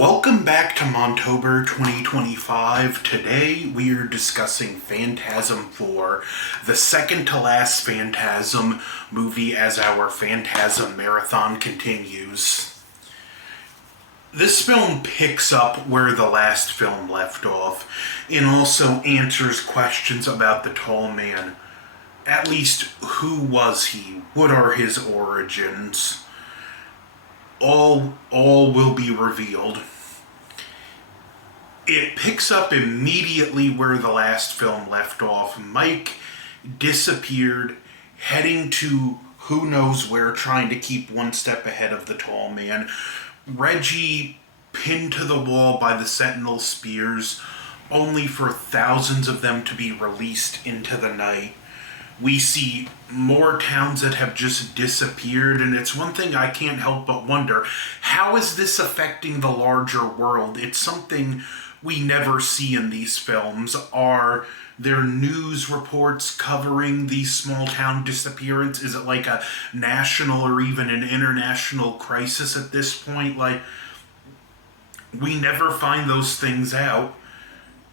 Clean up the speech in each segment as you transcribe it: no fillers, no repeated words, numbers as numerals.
Welcome back to Montober 2025. Today we are discussing Phantasm 4, the second to last Phantasm movie as our Phantasm marathon continues. This film picks up where the last film left off and also answers questions about the tall man. At least, who was he? What are his origins? All will be revealed. It picks up immediately where the last film left off. Mike disappeared, heading to who knows where, trying to keep one step ahead of the tall man. Reggie pinned to the wall by the sentinel spears, only for thousands of them to be released into the night. We see more towns that have just disappeared, and it's one thing I can't help but wonder, how is this affecting the larger world? It's something we never see in these films. Are there news reports covering these small town disappearance? Is it like a national or even an international crisis at this point? We never find those things out.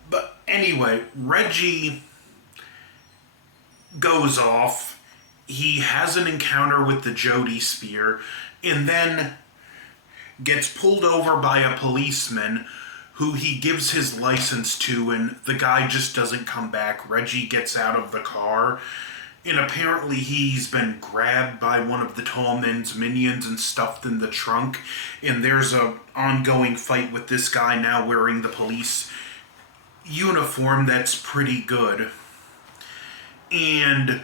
But anyway, Reggie goes off. He has an encounter with the Jody spear and then gets pulled over by a policeman who he gives his license to, and the guy just doesn't come back. Reggie gets out of the car, and apparently he's been grabbed by one of the tall man's minions and stuffed in the trunk, and there's a ongoing fight with this guy now wearing the police uniform that's pretty good. And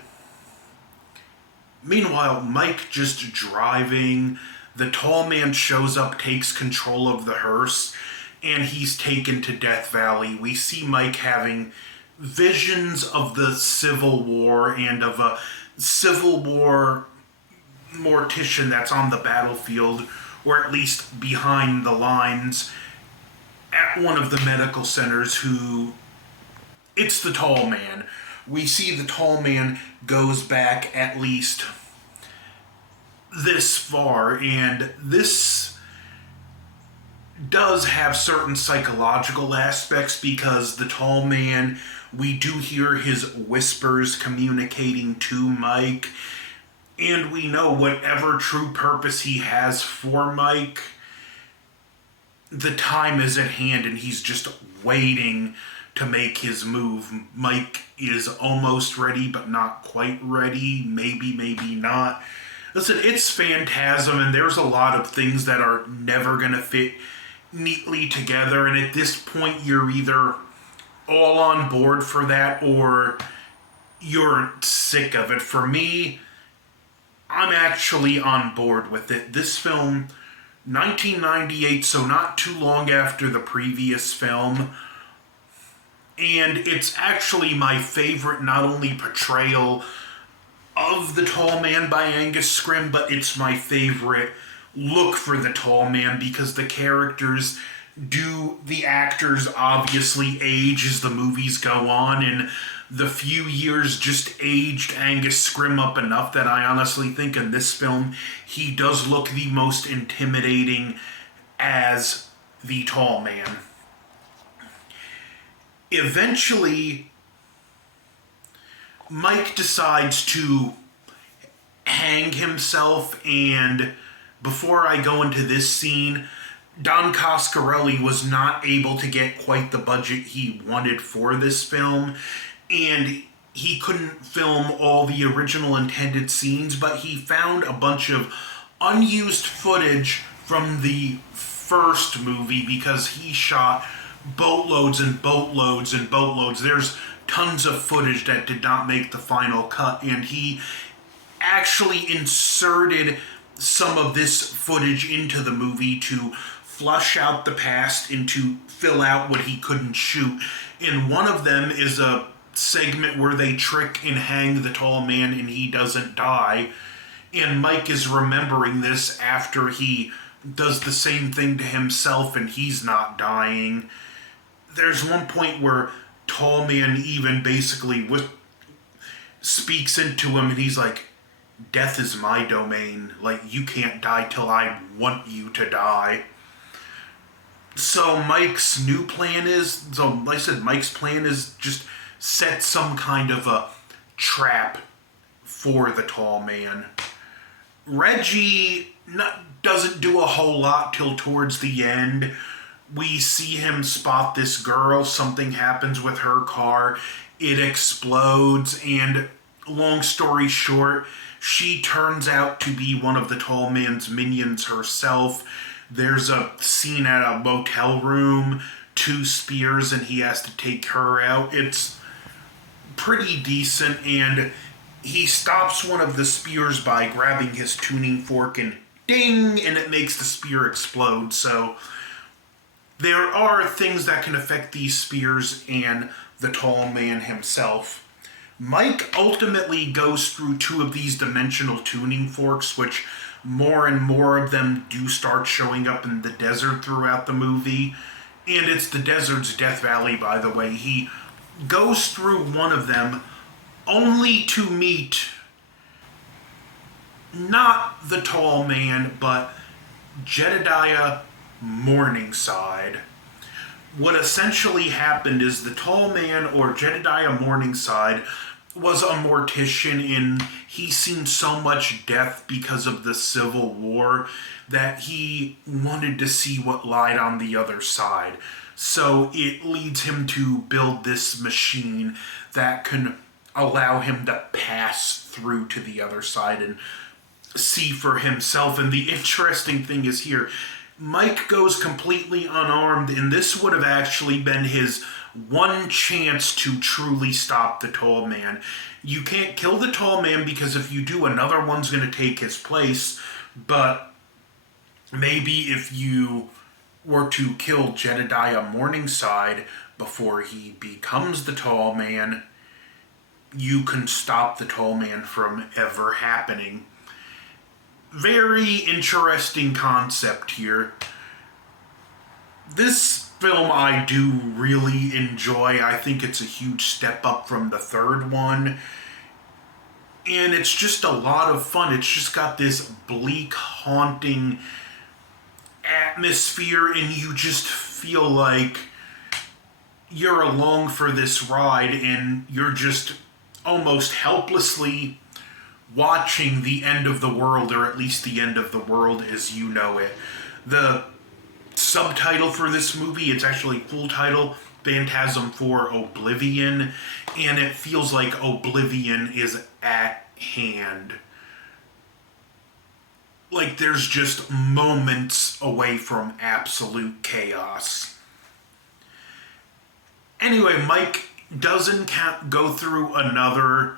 meanwhile, Mike just driving, the tall man shows up, takes control of the hearse, and he's taken to Death Valley. We see Mike having visions of the Civil War and of a Civil War mortician that's on the battlefield, or at least behind the lines, at one of the medical centers it's the tall man. We see the tall man goes back at least this far, and this does have certain psychological aspects because the tall man, we do hear his whispers communicating to Mike, and we know whatever true purpose he has for Mike, the time is at hand and he's just waiting to make his move. Mike is almost ready, but not quite ready. Maybe, maybe not. Listen, it's Phantasm, and there's a lot of things that are never going to fit neatly together, and at this point, you're either all on board for that, or you're sick of it. For me, I'm actually on board with it. This film, 1998, so not too long after the previous film, and it's actually my favorite, not only portrayal of the tall man by Angus Scrimm, but it's my favorite look for the tall man because the characters the actors obviously age as the movies go on, and the few years just aged Angus Scrimm up enough that I honestly think in this film he does look the most intimidating as the tall man. Eventually, Mike decides to hang himself, and before I go into this scene, Don Coscarelli was not able to get quite the budget he wanted for this film, and he couldn't film all the original intended scenes, but he found a bunch of unused footage from the first movie because he shot boatloads and boatloads and boatloads. There's tons of footage that did not make the final cut, and he actually inserted some of this footage into the movie to flush out the past and to fill out what he couldn't shoot. And one of them is a segment where they trick and hang the tall man and he doesn't die. And Mike is remembering this after he does the same thing to himself and he's not dying. There's one point where tall man even basically speaks into him and he's like, death is my domain. Like, you can't die till I want you to die. So Mike's new plan is, so like I said, Mike's plan is just set some kind of a trap for the tall man. Reggie doesn't do a whole lot till towards the end. We see him spot this girl. Something happens with her car. It explodes, and long story short, she turns out to be one of the tall man's minions herself. There's a scene at a motel room, two spears, and he has to take her out. It's pretty decent, and he stops one of the spears by grabbing his tuning fork and ding, and it makes the spear explode. So there are things that can affect these spears and the tall man himself. Mike ultimately goes through two of these dimensional tuning forks, which more and more of them do start showing up in the desert throughout the movie. And it's the desert's Death Valley, by the way. He goes through one of them only to meet not the tall man, but Jedediah Morningside. What essentially happened is the tall man, or Jedediah Morningside, was a mortician, and he seen so much death because of the Civil War that he wanted to see what lied on the other side. So it leads him to build this machine that can allow him to pass through to the other side and see for himself. And the interesting thing is here, Mike goes completely unarmed, and this would have actually been his one chance to truly stop the tall man. You can't kill the tall man because if you do, another one's going to take his place. But maybe if you were to kill Jedediah Morningside before he becomes the tall man, you can stop the tall man from ever happening. Very interesting concept here. This film I do really enjoy. I think it's a huge step up from the third one. And it's just a lot of fun. It's just got this bleak, haunting atmosphere, and you just feel like you're along for this ride, and you're just almost helplessly watching the end of the world, or at least the end of the world as you know it. The subtitle for this movie, it's actually full title, Phantasm for Oblivion, and it feels like Oblivion is at hand. Like there's just moments away from absolute chaos. Anyway, Mike doesn't go through another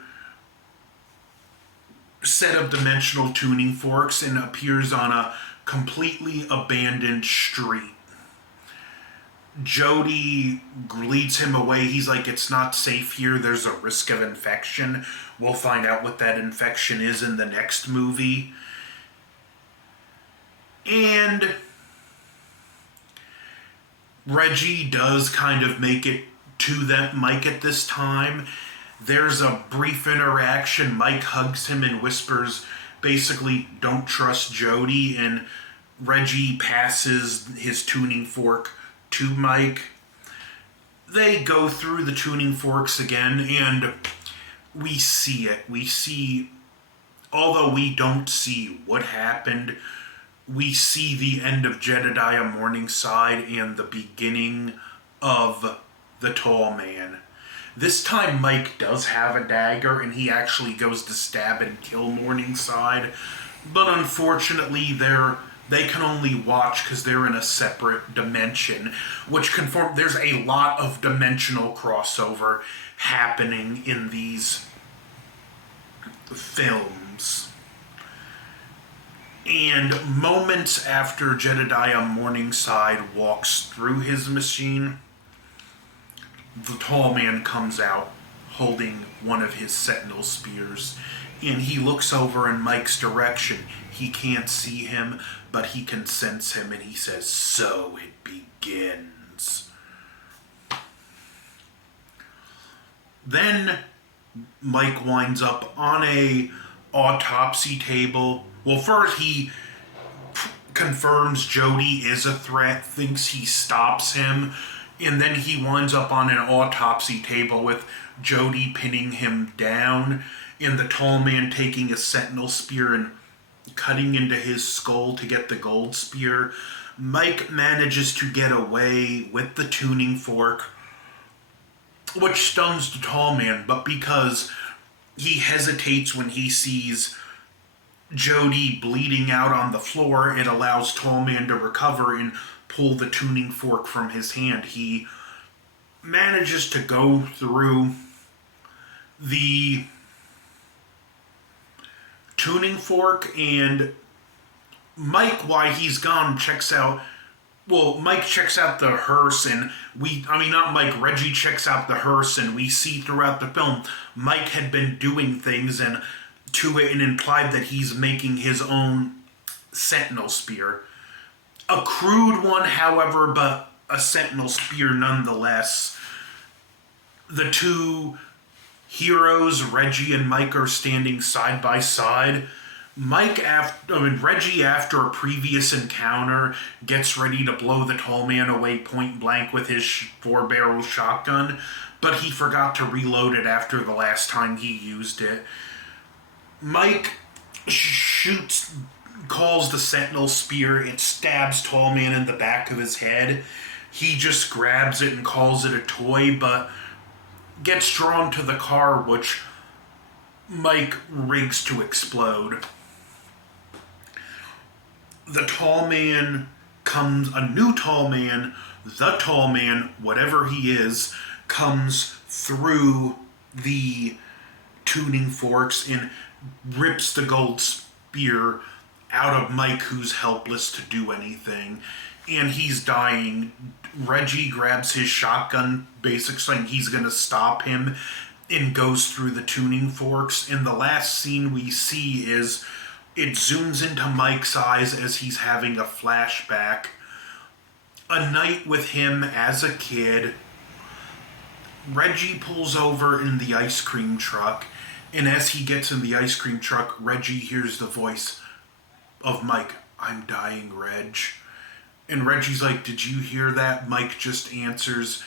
set of dimensional tuning forks and appears on a completely abandoned street. Jody leads him away. He's like, it's not safe here. There's a risk of infection. We'll find out what that infection is in the next movie. And Reggie does kind of make it to that Mike at this time. There's a brief interaction. Mike hugs him and whispers, basically, don't trust Jody, and Reggie passes his tuning fork to Mike. They go through the tuning forks again, and we see it. We see, although we don't see what happened, we see the end of Jedediah Morningside and the beginning of the tall man. This time Mike does have a dagger, and he actually goes to stab and kill Morningside. But unfortunately, they can only watch because they're in a separate dimension, which there's a lot of dimensional crossover happening in these films. And moments after Jedediah Morningside walks through his machine, the tall man comes out holding one of his sentinel spears, and he looks over in Mike's direction. He can't see him, but he can sense him, and he says, "So it begins." Then Mike winds up on a autopsy table. Well, first he confirms Jody is a threat, thinks he stops him, and then he winds up on an autopsy table with Jody pinning him down, and the tall man taking a sentinel spear and cutting into his skull to get the gold spear. Mike manages to get away with the tuning fork, which stuns the tall man, but because he hesitates when he sees Jody bleeding out on the floor, it allows Tall Man to recover and pull the tuning fork from his hand. He manages to go through the tuning fork, and Mike, while he's gone, checks out. Well, Mike checks out the hearse, and not Mike, Reggie checks out the hearse, and we see throughout the film Mike had been doing things and to it and implied that he's making his own sentinel spear. A crude one, however, but a sentinel spear nonetheless. The two heroes, Reggie and Mike, are standing side by side. Reggie, after a previous encounter, gets ready to blow the tall man away point blank with his 4-barrel shotgun, but he forgot to reload it after the last time he used it. Mike calls the sentinel spear. It stabs tall man in the back of his head. He just grabs it and calls it a toy, but gets drawn to the car, which Mike rigs to explode. The tall man comes, a new tall man, the tall man, whatever he is, comes through the tuning forks and rips the gold spear out of Mike, who's helpless to do anything. And he's dying. Reggie grabs his shotgun, basically saying he's going to stop him, and goes through the tuning forks. And the last scene we see is it zooms into Mike's eyes as he's having a flashback. A night with him as a kid. Reggie pulls over in the ice cream truck, and as he gets in the ice cream truck, Reggie hears the voice of Mike. "I'm dying, Reg." And Reggie's like, "Did you hear that?" Mike just answers,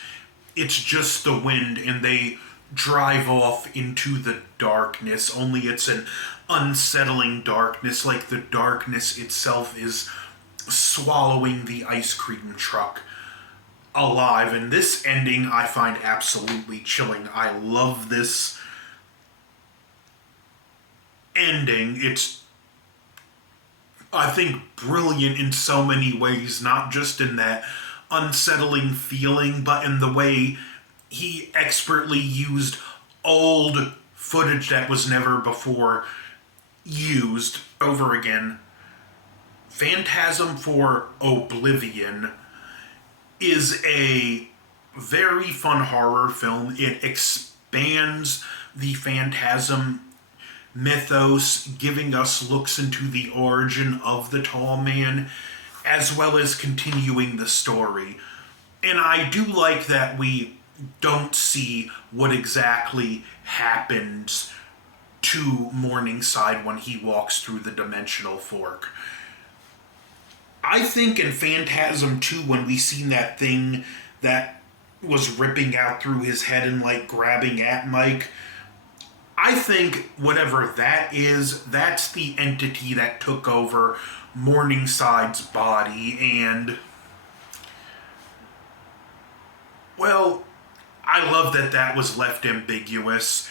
"It's just the wind," and they drive off into the darkness, only it's an unsettling darkness, like the darkness itself is swallowing the ice cream truck alive. And this ending I find absolutely chilling. I love this ending. It's, I think, brilliant in so many ways, not just in that unsettling feeling, but in the way he expertly used old footage that was never before used over again. Phantasm for Oblivion is a very fun horror film. It expands the Phantasm mythos, giving us looks into the origin of the tall man, as well as continuing the story. And I do like that we don't see what exactly happens to Morningside when he walks through the dimensional fork. I think in Phantasm 2, when we seen that thing that was ripping out through his head and like grabbing at Mike, I think whatever that is, that's the entity that took over Morningside's body. And, well, I love that that was left ambiguous.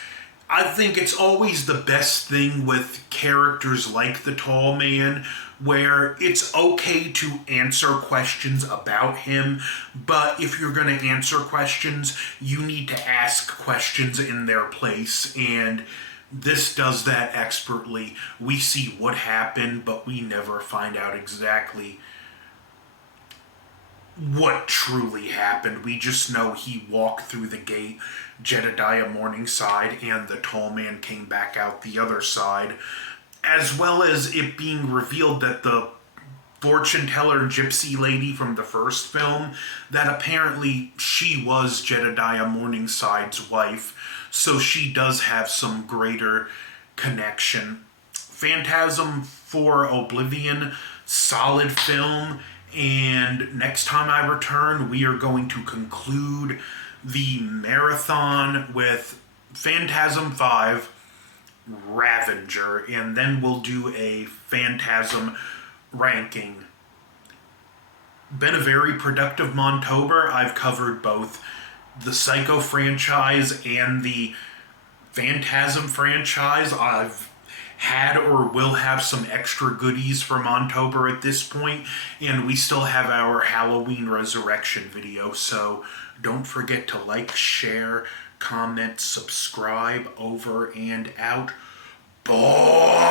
I think it's always the best thing with characters like the Tall Man, where it's okay to answer questions about him, but if you're going to answer questions, you need to ask questions in their place, and this does that expertly. We see what happened, but we never find out exactly what truly happened. We just know he walked through the gate, Jedediah Morningside, and the Tall Man came back out the other side, as well as it being revealed that the fortune teller gypsy lady from the first film, that apparently she was Jedediah Morningside's wife, so she does have some greater connection. Phantasm for Oblivion, solid film. And next time I return, we are going to conclude the marathon with Phantasm 5, Ravager, and then we'll do a Phantasm ranking. Been a very productive Montober. I've covered both the Psycho franchise and the Phantasm franchise. I've had or will have some extra goodies for Montober at this point, and we still have our Halloween Resurrection video, so don't forget to like, share, comment, subscribe. Over and out. Bye!